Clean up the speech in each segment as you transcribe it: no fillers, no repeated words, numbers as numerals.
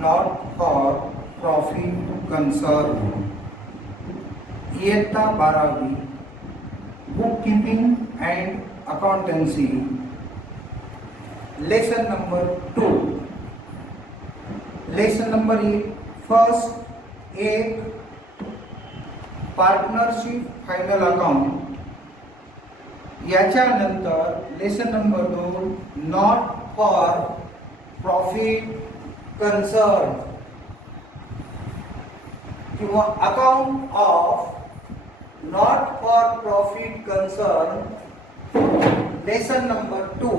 not for profit concern. इयत्ता 12वी book keeping and accountancy, lesson number 2. Lesson number 1 first एक partnership final account. याच्यानंतर lesson number 2 not for profit concern किंवा account of not for profit concern. Lesson number 2.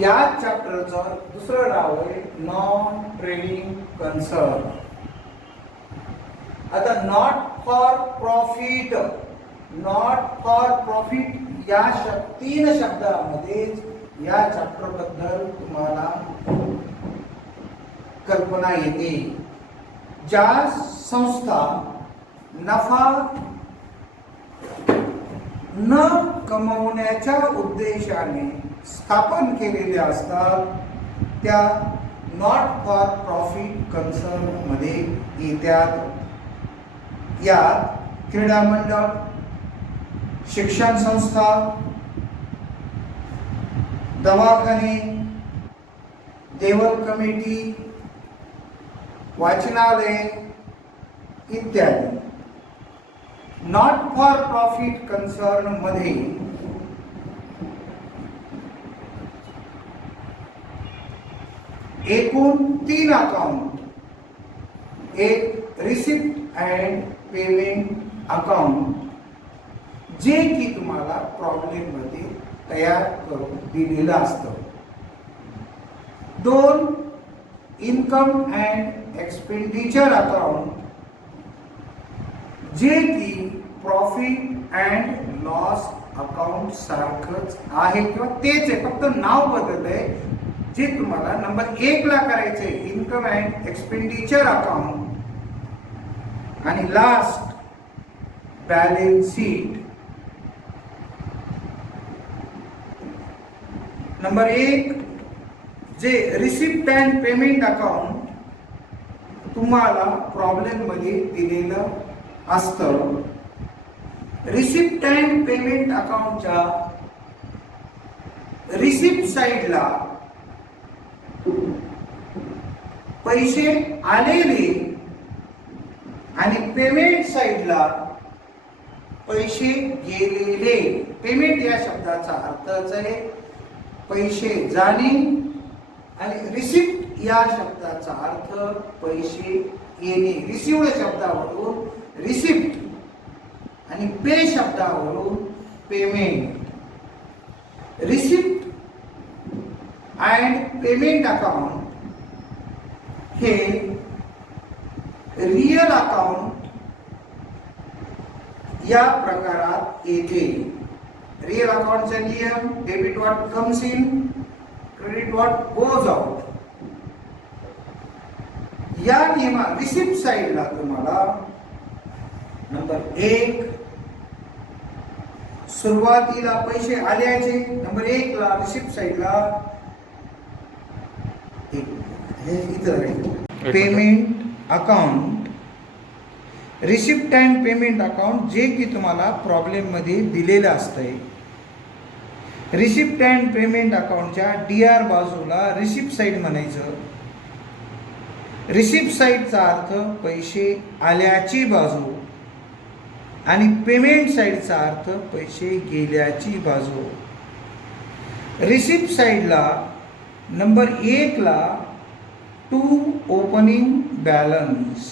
या चॅप्टरचं दुसरं नाव आहे नॉन ट्रेडिंग कन्सर्न. आता not for profit, not for profit या 3 शब्दामध्ये या चॅप्टर बद्दल तुम्हाला कल्पना येते. ज्या संस्था नफा न कमवण्याच्या उद्देशाने स्थापन केलेल्या असतात त्या नॉट फॉर प्रॉफिट कन्सर्न मध्ये येतात. यात क्रीडा मंडळ, शिक्षण संस्था, दवाखाने, देवल कमिटी, वाचनालय इत्यादी. नॉट फॉर प्रॉफिट कन्सर्न मध्ये एकूण 3 अकाउंट, एक रिसिप्ट अँड पेमेंट अकाउंट जे की तुम्हाला प्रॉब्लेम मध्ये तयार करून दिलेलं असतं. 2 इन्कम अँड एक्सपेंडिचर अकाउंट जे की प्रॉफिट अँड लॉस अकाउंट सारखंच आहे किंवा तेच आहे, फक्त नाव बदललंय. जे तुम्हाला नंबर 1 ला करायचंय इन्कम अँड एक्सपेंडिचर अकाउंट. आणि लास्ट बॅलन्स शीट. नंबर 1 जे रिसिप्ट अँड पेमेंट अकाउंट तुम्हाला प्रॉब्लेम मध्ये दिलेलं असतं. रिसिप्ट अँड पेमेंट अकाउंटच्या रिसिप्ट साइडला पैसे आलेले आणि पेमेंट साइडला पैसे गेलेले. पेमेंट या शब्दाचा अर्थच आहे पैसे जाणे आणि रिसिप्ट या शब्दाचा अर्थ पैसे येणे. रिसिव्ड शब्दावरून रिसिप्ट आणि पे शब्दावरून payment. Receipt and payment account हे रियल अकाउंट या प्रकारात येते. रियल अकाउंटचा नियम debit what comes in, credit what goes out. या नियमा रिसिप्ट साइडला तुम्हाला नंबर 1 सुरुवातीला पैसे आल्याचे, नंबर 1 ला रिसिप्ट साइडला payment account, receipt and payment account जे की तुम्हाला प्रॉब्लेम मध्ये दिलेलं असतंय. रिसिप्ट अँड पेमेंट अकाउंटच्या DR बाजूला रिसिप्ट साइड म्हणायचं. रिसिप्ट साइडचा अर्थ पैसे आल्याची बाजू आणि पेमेंट साइडचा अर्थ पैसे गेल्याची बाजू. रिसिप्ट साइडला नंबर 1 ला टू ओपनिंग बॅलन्स,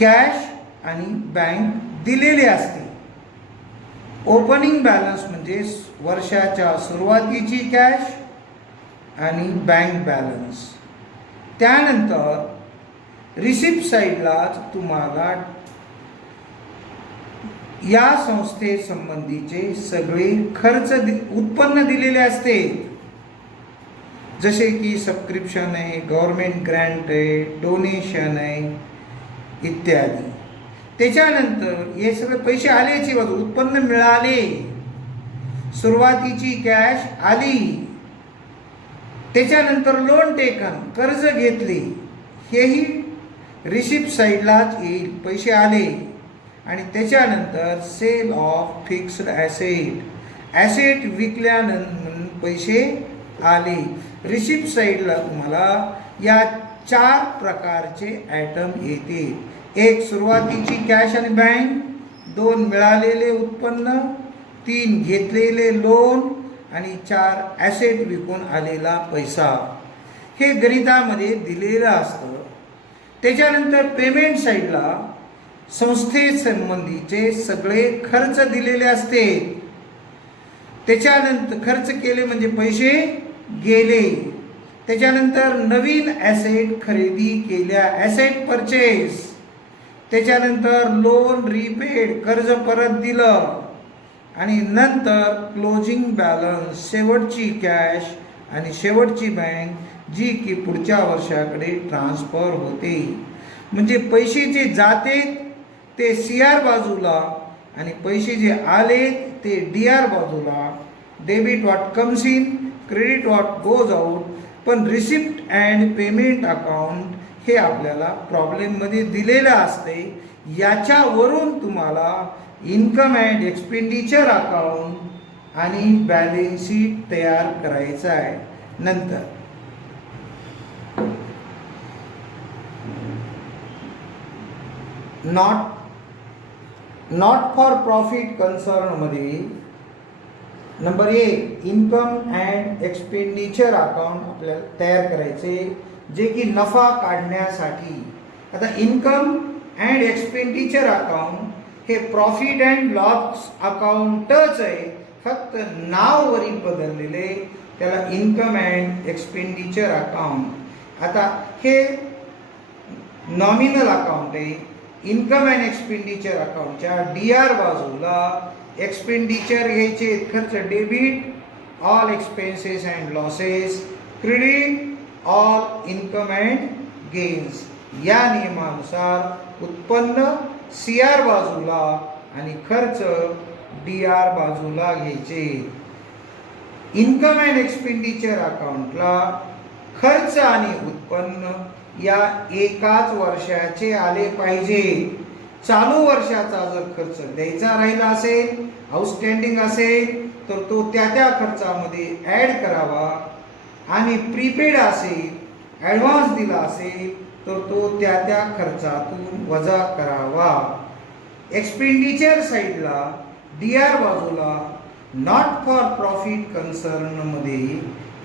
कॅश आणि बँक दिलेले असते. ओपनिंग बॅलन्स म्हणजे वर्षाच्या सुरुवातीची कॅश आणि बँक बॅलन्स. त्यानंतर रिसिप्ट साइडलाच तुम्हाला या संस्थे संबंधीचे सगळे खर्च उत्पन्न दिलेले असते. जसे की सबस्क्रिप्शन आहे, गव्हर्नमेंट ग्रँट आहे, डोनेशन आहे इत्यादी. त्याच्यानंतर हे सगळे पैसे आल्याची बाजू, उत्पन्न मिळाले, सुरुवातीची कॅश आली, त्याच्यानंतर लोन टेकन, कर्ज घेतले, हेही रिसिप्ट साईडलाच येईल, पैसे आले. आणि त्याच्यानंतर sale of fixed asset, asset विकल्यानंतर पैसे आले. रिसिप्ट साईडला तुम्हाला या 4 प्रकारचे आयटम येते. एक सुरुवातीची कॅश आणि बँक, 2 मिळालेले उत्पन्न, 3 घेतलेले लोन आणि 4 ॲसेट विकून आलेला पैसा. हे गणितामध्ये दिलेलं असतं. त्याच्यानंतर पेमेंट साईडला संस्थेसंबंधीचे सगळे खर्च दिलेले असते. त्याच्यानंतर खर्च केले म्हणजे पैसे गेले. त्याच्यानंतर नवीन ॲसेट खरेदी केल्या, ॲसेट परचेस. त्याच्यानंतर लोन रिपेड, कर्ज परत दिलं. आणि नंतर क्लोजिंग बॅलन्स, शेवटची कॅश आणि शेवटची बँक जी की पुढच्या वर्षाकडे ट्रान्सफर होते. म्हणजे पैसे जे जाते ते CR बाजूला आणि पैसे जे आले ते DR बाजूला. Debit what comes in, credit what goes out. पण रिसिप्ट अँड पेमेंट अकाउंट हे आपल्याला प्रॉब्लेममध्ये दिलेलं असते. याच्यावरून तुम्हाला इन्कम अँड एक्सपेंडिचर अकाउंट आणि बॅलन्स शीट तयार करायचं आहे. नंतर नॉट फॉर प्रॉफिट कन्सर्नमध्ये नंबर 1 इन्कम अँड एक्सपेंडिचर अकाउंट आपल्याला तयार करायचे, जे की नफा काढण्यासाठी. आता इन्कम अँड एक्सपेंडिचर अकाउंट हे प्रॉफिट अँड लॉस अकाउंटच आहे, फक्त नाव वरी बदललेले, त्याला इन्कम अँड एक्सपेंडिचर अकाउंट. आता हे नॉमिनल अकाउंट आहे. इन्कम अँड एक्सपेंडिचर अकाउंटच्या DR बाजूला एक्सपेंडिचर घ्यायचे, खर्च, debit all expenses and losses, credit all income and gains. या नियमानुसार उत्पन्न CR बाजूला आणि खर्च DR बाजूला घ्यायचे. इन्कम अँड एक्सपेंडिचर अकाउंटला खर्च आणि उत्पन्न या एकाच वर्षाचे आले पाहिजे. चालू वर्षाचा जर खर्च द्यायचा राहिला असेल, आउटस्टँडिंग असेल, तर तो त्या खर्चामध्ये ॲड करावा. आणि प्रीपेड असेल, ॲडव्हान्स दिला असेल, तर तो त्या खर्चातून वजा करावा. एक्सपेंडिचर साईडला DR बाजूला नॉट फॉर प्रॉफिट कन्सर्नमध्ये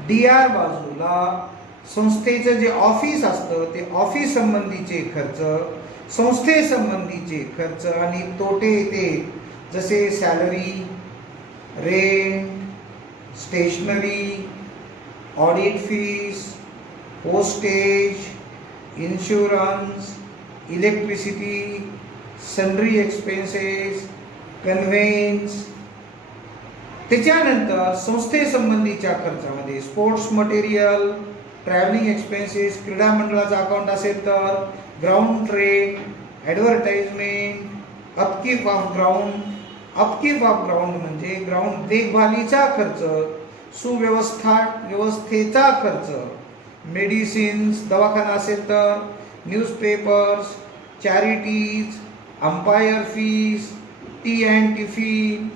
DR बाजूला संस्थेचं जे ऑफिस असतं ते ऑफिस संबंधीचे खर्च, संस्थेसंबंधीचे खर्च आणि तोटे येते, जसे salary, rent, stationery, audit fees, postage, insurance, electricity, sundry expenses, conveyance. त्याच्यानंतर संस्थेसंबंधीच्या खर्चामध्ये स्पोर्ट्स मटेरियल, ट्रॅव्हलिंग एक्सपेन्सेस, क्रीडा मंडळाचा अकाउंट असेल तर ground train, advertisement, upkeep of ground. Upkeep of ground म्हणजे ग्राउंड देखभालीचा खर्च, व्यवस्थेचा खर्च, मेडिसिन्स, दवाखाना असेल तर, newspapers, charities, umpire fees, tea and tiffin,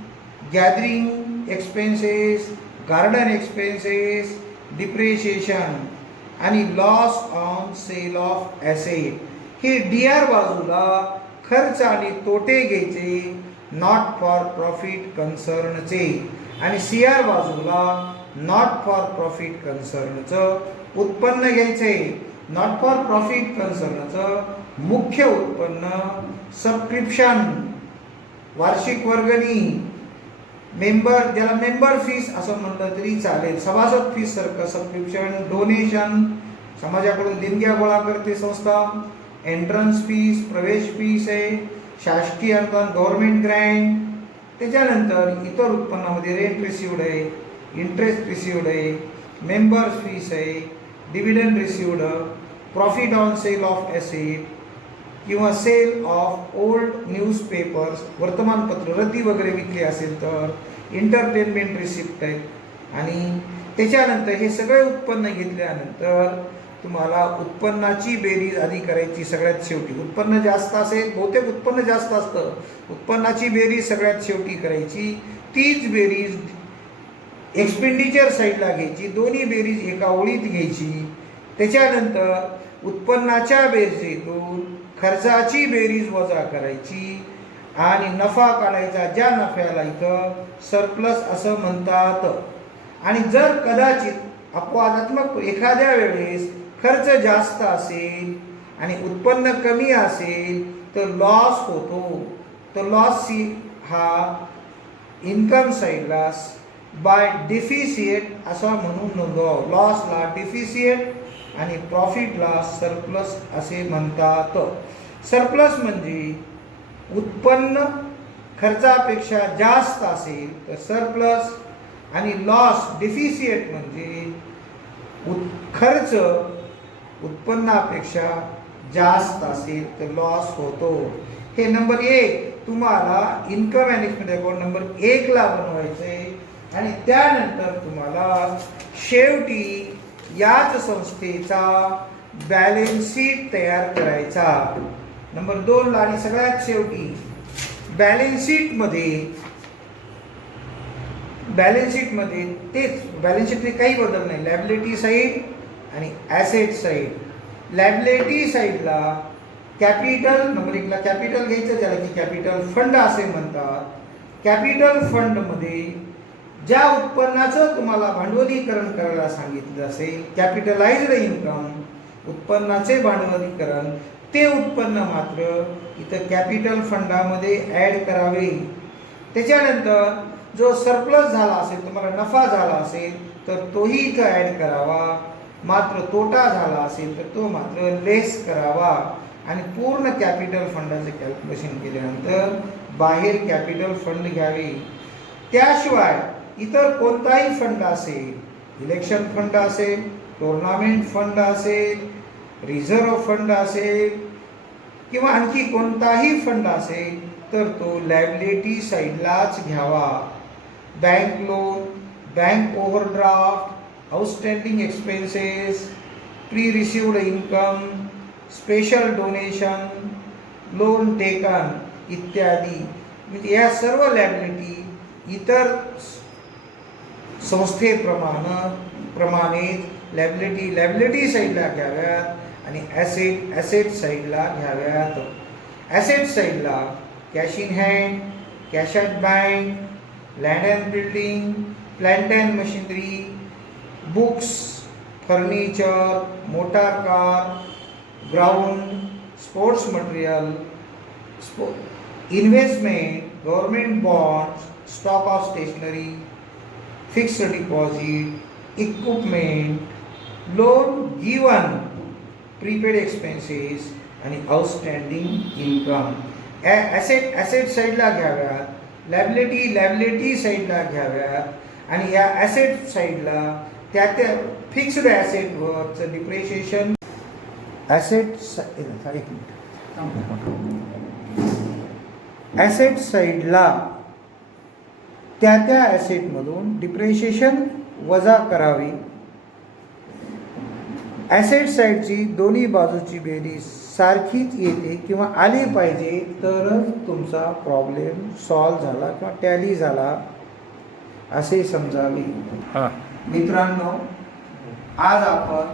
gathering expenses, garden expenses, depreciation आणि loss on sale of asset. हे DR बाजूला खर्च आणि तोटे घ्यायचे नॉट फॉर प्रॉफिट कन्सर्नचे. आणि CR बाजूला नॉट फॉर प्रॉफिट कन्सर्नचं उत्पन्न घ्यायचे. नॉट फॉर प्रॉफिट कन्सर्नचं मुख्य उत्पन्न, सबस्क्रिप्शन, वार्षिक वर्गणी, मेंबर, ज्याला मेंबर फीस असं म्हटलं तरी चालेल, सभासद फीस सारखं सबस्क्रिप्शन, डोनेशन, समाजाकडून देणग्या गोळा करते संस्था, एंट्रन्स फीस, प्रवेश फीस आहे, शासकीय अनुदान, गव्हर्नमेंट ग्रँट. त्याच्यानंतर इतर उत्पन्नामध्ये रेंट रिसिव्ड आहे, इंटरेस्ट रिसिव्ड आहे, मेंबर्स फीस आहे, dividend received, profit on sale of asset किंवा सेल ऑफ ओल्ड न्यूजपेपर्स, वर्तमानपत्र रद्दी वगैरे विकली असेल तर, एंटरटेनमेंट रिसिप्ट आहेत. आणि त्याच्यानंतर हे सगळे उत्पन्न घेतल्यानंतर तुम्हाला उत्पन्नाची बेरीज आधी करायची सगळ्यात शेवटी. उत्पन्न जास्त असेल, बहुतेक उत्पन्न जास्त असतं, उत्पन्नाची बेरीज सगळ्यात शेवटी करायची. तीच बेरीज एक्सपेंडिचर साईडला घ्यायची, दोन्ही बेरीज एका ओळीत घ्यायची. त्याच्यानंतर उत्पन्नाच्या बेरीजतून खर्चाची बेरीज वजा करायची आणि नफा काढायचा, ज्या नफ्याला इथं सरप्लस असं म्हणतात. आणि जर कदाचित अपवादात्मक एखाद्या वेळेस खर्च जास्त असेल आणि उत्पन्न कमी असेल तर लॉस होतो. तर लॉस हा इन्कम साईडला बाय डिफिसिएट असा म्हणून नोंदवावं. लॉसला डिफिसिएट आणि प्रॉफिटला सरप्लस असे म्हणतात. सरप्लस म्हणजे उत्पन्न खर्चापेक्षा जास्त असेल तर सरप्लस, आणि लॉस डिफिसिएट म्हणजे खर्च उत्पन्नापेक्षा जास्त असेल तर लॉस होतो. हे नंबर 1 तुम्हाला इन्कम मॅनेजमेंट अकाउंट नंबर 1 ला बनवायचे. आणि त्यानंतर तुम्हाला शेवटी याच संस्थेचा बॅलन्स शीट तयार करायचा नंबर 2 ला. आणि सगळ्यात शेवटी बॅलन्स शीटमध्ये तेच बॅलन्स शीटमध्ये काही बदल नाही. लॅबिलिटी साईड आणि ॲसेट साईड. लॅबिलिटी साईडला कॅपिटल नंबर 1 ला कॅपिटल घ्यायचं, ज्याला की कॅपिटल फंड असे म्हणतात. कॅपिटल फंडमध्ये ज्या उत्पन्नाचं तुम्हाला भांडवलीकरण करायला सांगितलं असेल, कॅपिटलाइज्ड इन्कम, उत्पन्नाचे भांडवलीकरण, ते उत्पन्न मात्र इथं कॅपिटल फंडामध्ये ॲड करावे. त्याच्यानंतर जो सरप्लस झाला असेल, तुम्हाला नफा झाला असेल तर तोही इथं ॲड करावा. मात्र तोटा झाला असेल तर तो मात्र लेस करावा. आणि पूर्ण कॅपिटल फंडाचे कॅल्क्युलेशन केल्यानंतर बाहेर कॅपिटल फंड घ्यावे. त्याशिवाय इतर कोणताही फंड असेल, इलेक्शन फंड असेल, टुर्नामेंट फंड असेल, रिझर्व्ह फंड असेल किंवा आणखी कोणताही फंड असेल तर तो लायबिलिटी साईडलाच घ्यावा. Bank loan, bank overdraft, outstanding expenses, pre received income, special donation, loan taken इत्यादी, म्हणजे या सर्व लायबिलिटी इतर संस्थेप्रमाणेच लायबिलिटी साईडला घ्याव्यात आणि ॲसेट साईडला घ्याव्यात. ॲसेट साईडला cash in hand, cash at bank, land and building, plant and machinery, books, furniture, motor car, ground, sports material, investment, government bonds, stock of stationery, fixed deposit, equipment, loan given, prepaid expenses आणि outstanding income. Asset साईडला घ्याव्यात, liability साईडला घ्याव्यात आणि या asset साईडला त्या fixed ॲसेटवरचं depreciation. Asset साईडला त्या ॲसेटमधून डिप्रिशिएशन वजा करावी. ॲसेट साईडची दोन्ही बाजूची बेरीज सारखीच येते किंवा आली पाहिजे तरच तुमचा प्रॉब्लेम सॉल्व झाला किंवा टॅली झाला असे समजावे. मित्रांनो, आज आपण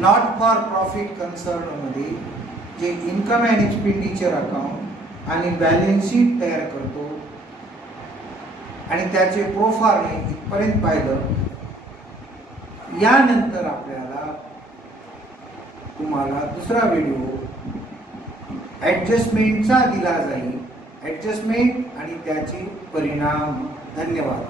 नॉट फॉर प्रॉफिट कन्सर्नमध्ये जे इन्कम अँड एक्सपेंडिचर अकाउंट आणि बॅलन्स शीट तयार करतो आणि त्याचे प्रोफॉर्मे इथपर्यंत पाहिलं. यानंतर तुम्हाला दुसरा व्हिडिओ ॲडजस्टमेंटचा दिला जाईल. ॲडजस्टमेंट आणि त्याचे परिणाम. धन्यवाद.